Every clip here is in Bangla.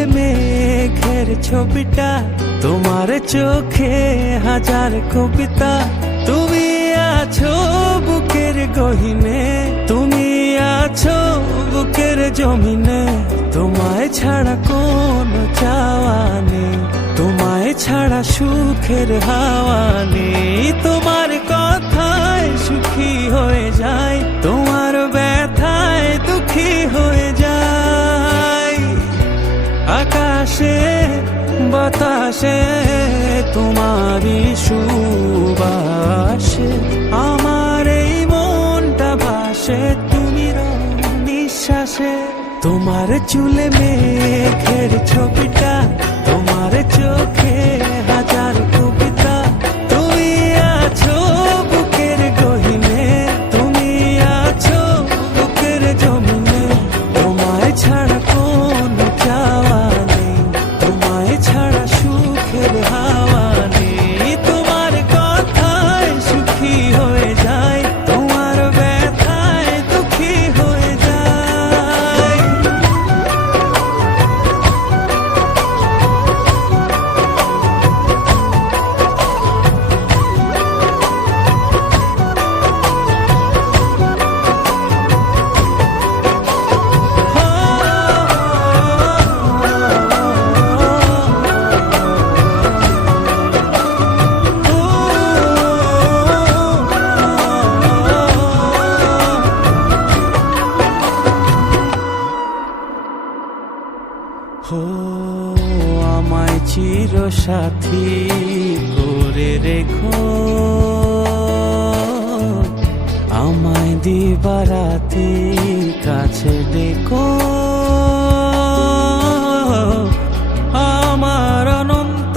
চুলে মেঘের ছবিটা, তোমার চোখে হাজার কবিতা। তুমি আছো বুকের গহিনে, তুমি আছো বুকের জমিনে। তোমায় ছাড়া কোনো চাওয়া নেই, তোমায় ছাড়া সুখের হাওয়া নেই। তোমার কথায় সুখী হয়ে যায়, তোমার ব্যথায় দুঃখী হয়ে যায়। আকাশে বাতাসে তোমারই সুবাসে আমার এই মনটা ভাসে, তুমি নিঃশ্বাসে। তোমার চুলে মেঘের ছবিটা, তোমার চোখে হাজার কবিতা। তুমি আছো বুকের গহিনে, তুমি আছো বুকের জমিনে। তোমায় ছাড়া কোনো চাওয়া নেই, তোমায় ছাড়া সুখের হাওয়া নেই। তোমার কথায় সুখী হয়ে যায়, তোমার ব্যথায় দুঃখী হয়ে যায়। ও আমায় চির সাথী করে রেখো, আমায় দিবারাতি কাছে ডেকো। আমার অনন্ত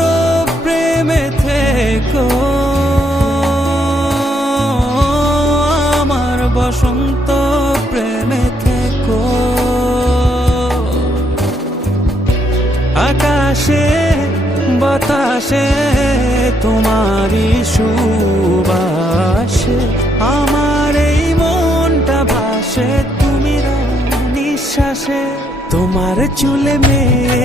প্রেমে থেকো, আমার বসন্ত প্রেমে থেকো। আকাশে বাতাসে তোমারই সুবাসে আমার এই মনটা ভাসে, তুমি নিঃশ্বাসে। তোমার চুলে মেঘ